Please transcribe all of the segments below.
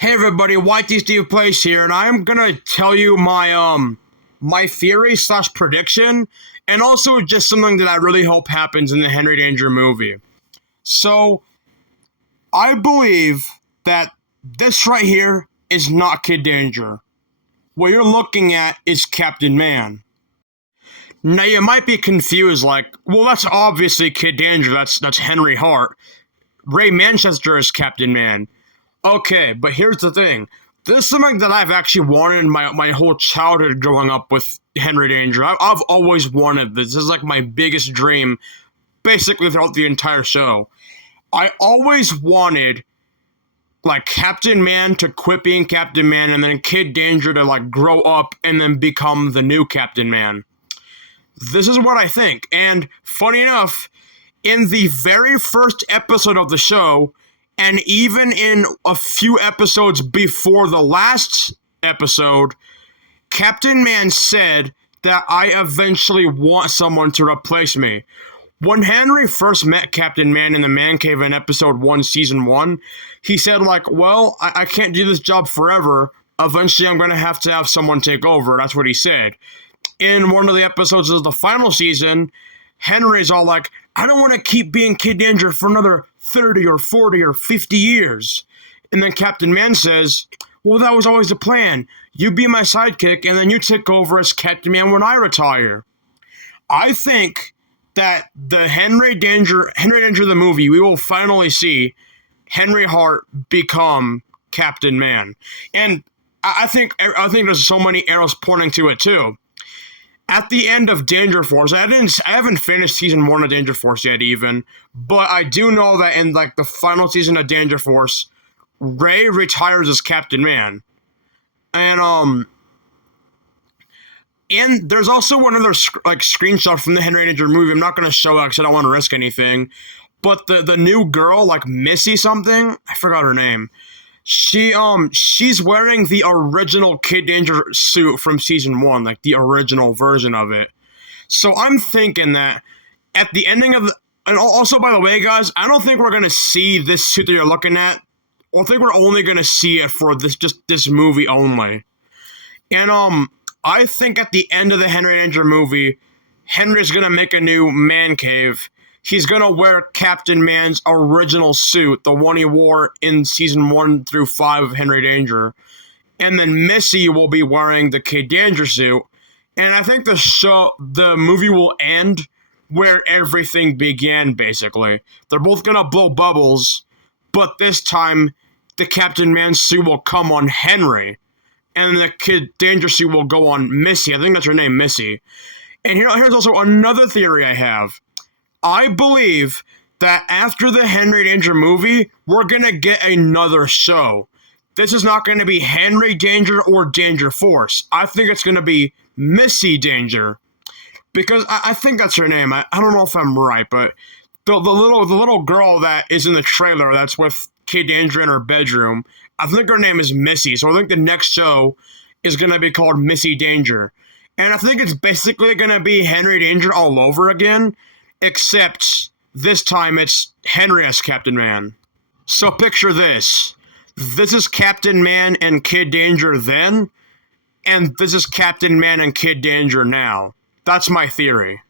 Hey everybody, YT Steve Place here, and I'm gonna tell you my theory slash prediction, and also just something that I really hope happens in the Henry Danger movie. So I believe that this right here is not Kid Danger. What you're looking at is Captain Man. Now you might be confused, like, well, that's obviously Kid Danger. That's Henry Hart. Ray Manchester is Captain Man. Okay, but here's the thing. This is something that I've actually wanted my whole childhood growing up with Henry Danger. I've always wanted this. This is like my biggest dream, basically throughout the entire show. I always wanted, like, Captain Man to quit being Captain Man and then Kid Danger to, like, grow up and then become the new Captain Man. This is what I think. And funny enough, in the very first episode of the show, and even in a few episodes before the last episode, Captain Man said that I eventually want someone to replace me. When Henry first met Captain Man in the Man Cave in episode 1, season 1, he said, like, well, I can't do this job forever. Eventually I'm going to have someone take over. That's what he said. In one of the episodes of the final season, Henry's all like, I don't want to keep being Kid Danger for another 30 or 40 or 50 years. And then Captain Man says, well, that was always the plan. You be my sidekick, and then you take over as Captain Man when I retire. I think that the Henry Danger the movie, we will finally see Henry Hart become Captain Man. And I think there's so many arrows pointing to it too. At the end of Danger Force, I haven't finished season 1 of Danger Force yet even, but I do know that in, like, the final season of Danger Force, Ray retires as Captain Man. And there's also another screenshot from the Henry Danger movie. I'm not going to show it because I don't want to risk anything, but the new girl, like Missy something, I forgot her name. She's wearing the original Kid Danger suit from season 1, like the original version of it. So I'm thinking that at the ending of and also, by the way, guys, I don't think we're gonna see this suit that you're looking at. I think we're only gonna see it for this movie only. And I think at the end of the Henry Danger movie, Henry's gonna make a new man cave. He's gonna wear Captain Man's original suit, the one he wore in season 1 through 5 of Henry Danger. And then Missy will be wearing the Kid Danger suit. And I think the movie will end where everything began, basically. They're both gonna blow bubbles, but this time the Captain Man suit will come on Henry. And the Kid Danger suit will go on Missy. I think that's her name, Missy. And here's also another theory I have. I believe that after the Henry Danger movie, we're going to get another show. This is not going to be Henry Danger or Danger Force. I think it's going to be Missy Danger. Because I think that's her name. I don't know if I'm right, but the little girl that is in the trailer that's with Kid Danger in her bedroom, I think her name is Missy. So I think the next show is going to be called Missy Danger. And I think it's basically going to be Henry Danger all over again. Except this time it's Henry as Captain Man. So picture this. This is Captain Man and Kid Danger then, and this is Captain Man and Kid Danger now. That's my theory.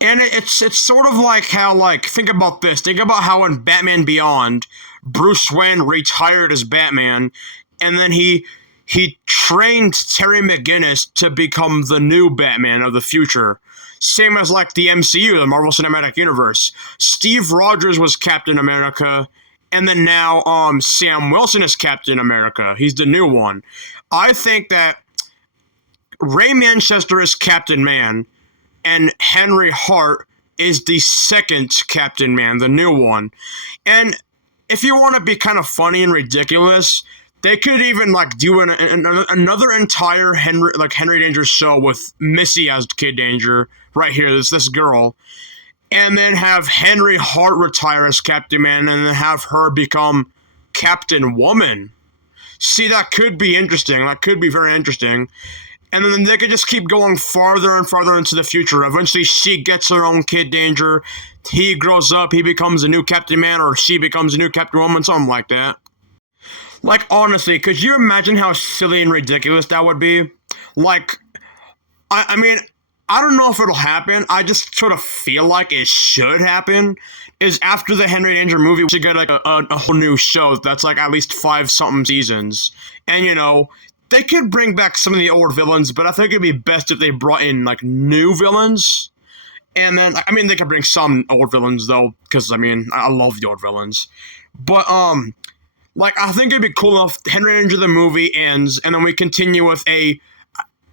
And it's sort of like how, like, think about this. Think about how in Batman Beyond, Bruce Wayne retired as Batman, and then he trained Terry McGinnis to become the new Batman of the future. Same as, like, the MCU, the Marvel Cinematic Universe. Steve Rogers was Captain America, and then now Sam Wilson is Captain America. He's the new one. I think that Ray Manchester is Captain Man, and Henry Hart is the second Captain Man, the new one. And if you want to be kind of funny and ridiculous, they could even, like, do another entire Henry Danger show with Missy as Kid Danger right here, this girl, and then have Henry Hart retire as Captain Man and then have her become Captain Woman. See, that could be interesting. That could be very interesting. And then they could just keep going farther and farther into the future. Eventually, she gets her own Kid Danger. He grows up, he becomes a new Captain Man, or she becomes a new Captain Woman, something like that. Like, honestly, could you imagine how silly and ridiculous that would be? Like, I mean, I don't know if it'll happen. I just sort of feel like it should happen. Is after the Henry Danger movie, we should get like a whole new show that's like at least five something seasons. And you know, they could bring back some of the old villains, but I think it'd be best if they brought in like new villains. And then, I mean, they could bring some old villains though, because I mean, I love the old villains. But like I think it'd be cool if Henry Danger the movie ends, and then we continue with a.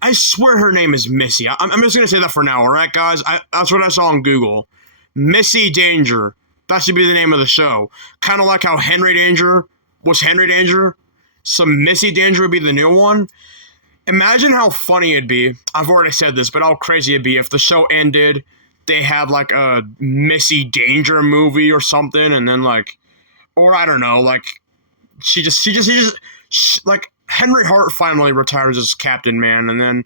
I swear her name is Missy. I'm just gonna say that for now, all right, guys? That's what I saw on Google. Missy Danger. That should be the name of the show. Kind of like how Henry Danger was Henry Danger. So Missy Danger would be the new one. Imagine how funny it'd be. I've already said this, but how crazy it'd be if the show ended. They had like a Missy Danger movie or something, and then like, or I don't know, like like Henry Hart finally retires as Captain Man, and then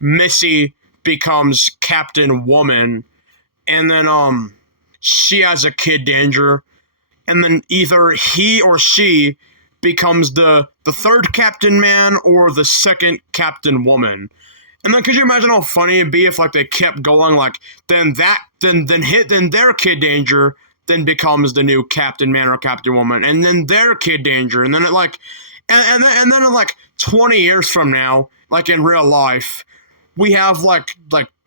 Missy becomes Captain Woman, and then she has a Kid Danger, and then either he or she becomes the third Captain Man or the second Captain Woman. And then could you imagine how funny it'd be if like they kept going, like then their Kid Danger then becomes the new Captain Man or Captain Woman, and then their Kid Danger, and then it like and then in like 20 years from now, like in real life, we have like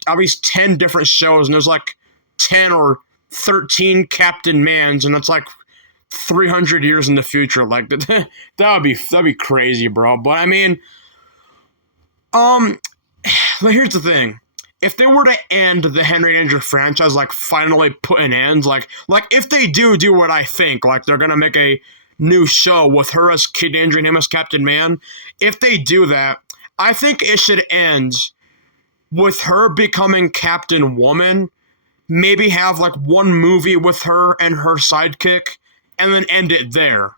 at least 10 different shows, and there's like 10 or 13 Captain Mans, and it's like 300 years in the future. Like that'd be crazy, bro. But I mean, but here's the thing. If they were to end the Henry Danger franchise, like finally put an end, like if they do what I think, like they're gonna make a new show with her as Kid Danger and him as Captain Man. If they do that, I think it should end with her becoming Captain Woman. Maybe have like one movie with her and her sidekick, and then end it there.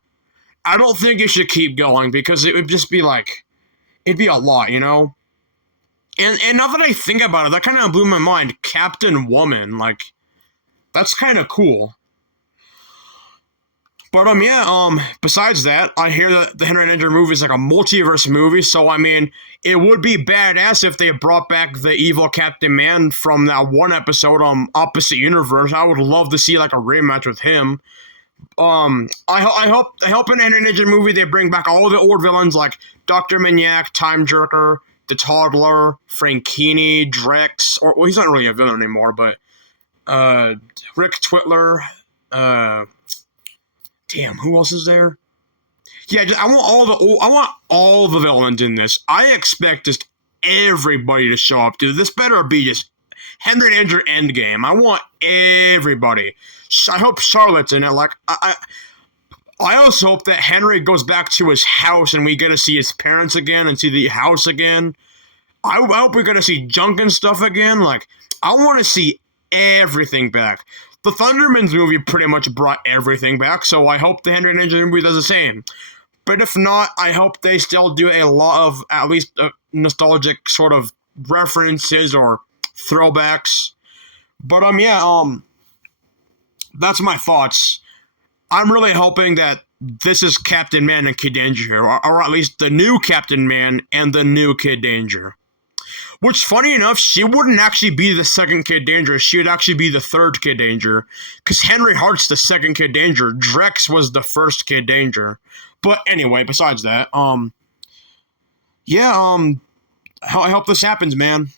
I don't think it should keep going because it would just be like, it'd be a lot, you know? And now that I think about it, that kind of blew my mind. Captain Woman, like, that's kind of cool. But besides that, I hear that the Henry Danger movie is like a multiverse movie, so I mean, it would be badass if they brought back the evil Captain Man from that one episode on Opposite Universe. I would love to see like a rematch with him. I hope in the Henry Danger movie they bring back all the old villains like Dr. Manyak, Time Jerker, the Toddler, Frankini, Drex, or well, he's not really a villain anymore, but Rick Twitler, damn, who else is there? Yeah, I want all the villains in this. I expect just everybody to show up, dude. This better be just Henry Danger Endgame. I want everybody. I hope Charlotte's in it. Like I also hope that Henry goes back to his house and we get to see his parents again and see the house again. I hope we're gonna see junk and stuff again. Like, I want to see everything back. The Thundermans movie pretty much brought everything back, so I hope the Henry Danger movie does the same. But if not, I hope they still do a lot of at least nostalgic sort of references or throwbacks. But that's my thoughts. I'm really hoping that this is Captain Man and Kid Danger here, or at least the new Captain Man and the new Kid Danger. Which, funny enough, she wouldn't actually be the second Kid Danger. She would actually be the third Kid Danger. Because Henry Hart's the second Kid Danger. Drex was the first Kid Danger. But anyway, besides that, I hope this happens, man.